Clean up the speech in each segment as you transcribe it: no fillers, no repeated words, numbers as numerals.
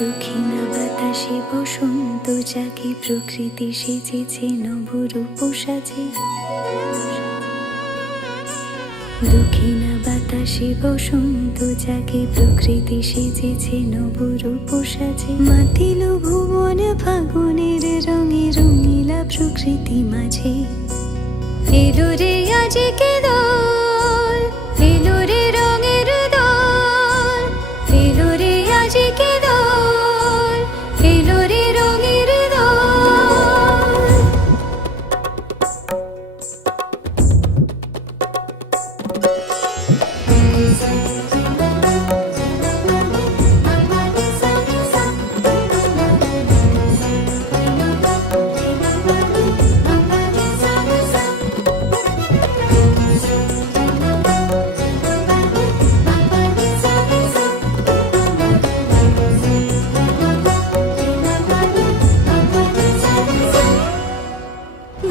দক্ষিণা বাতাসে বসন্ত জাগে, প্রকৃতি সেজেছে নবরূপ সাজে। দক্ষিণা বাতাসে বসন্ত জাগে, প্রকৃতি সেজেছে নবরূপ সাজে। মাতিল ভুবন ফাগুনের রঙে, রঙিলা প্রকৃতি মাঝে। এলো রে আজকে দোল, এলো রে রঙের দোল, এলো রে আজকে দোল, এলো রে রঙের দোল।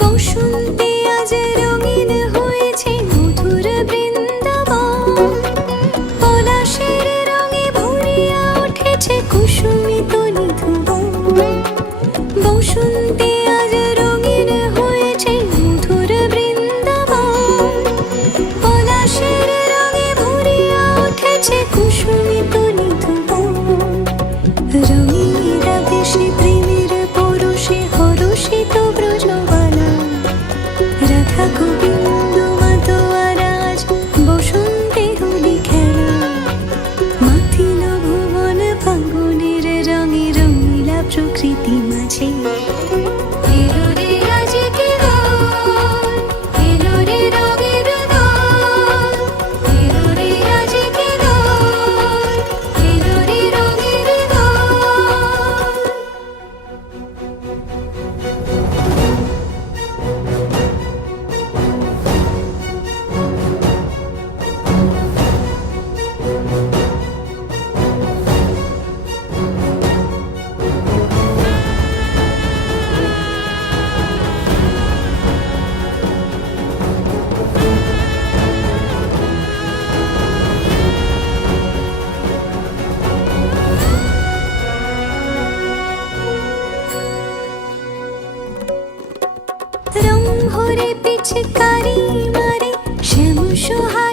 বসন্তে আজ রঙিন হয়েছে মধুর বৃন্দাবন, পলাশের রঙে ভরিয়া উঠেছে কুসুমিত নিধুবন। বসন্তে আজ রঙিন হয়েছে মধুর বৃন্দাবন, পলাশের রঙে ভরিয়া উঠেছে কুসুমিত নিধুবন। রঙিন আবেশে প্রেমের পরশে হরষিত ব্রজবালা, রাধা গোবিন্দ মাতোয়ারাজ বসন্তে হোলি খেলা। মাতিল ভুবন ফাগুনের রঙে, রঙিলা প্রকৃতি মাঝে। এলো রে আজকে দোল, এলো রে রঙের দোল, এলো রে আজকে দোল, এলো রে রঙের দোল। রং ভরে পিচকারি মারে শ্যাম সোহা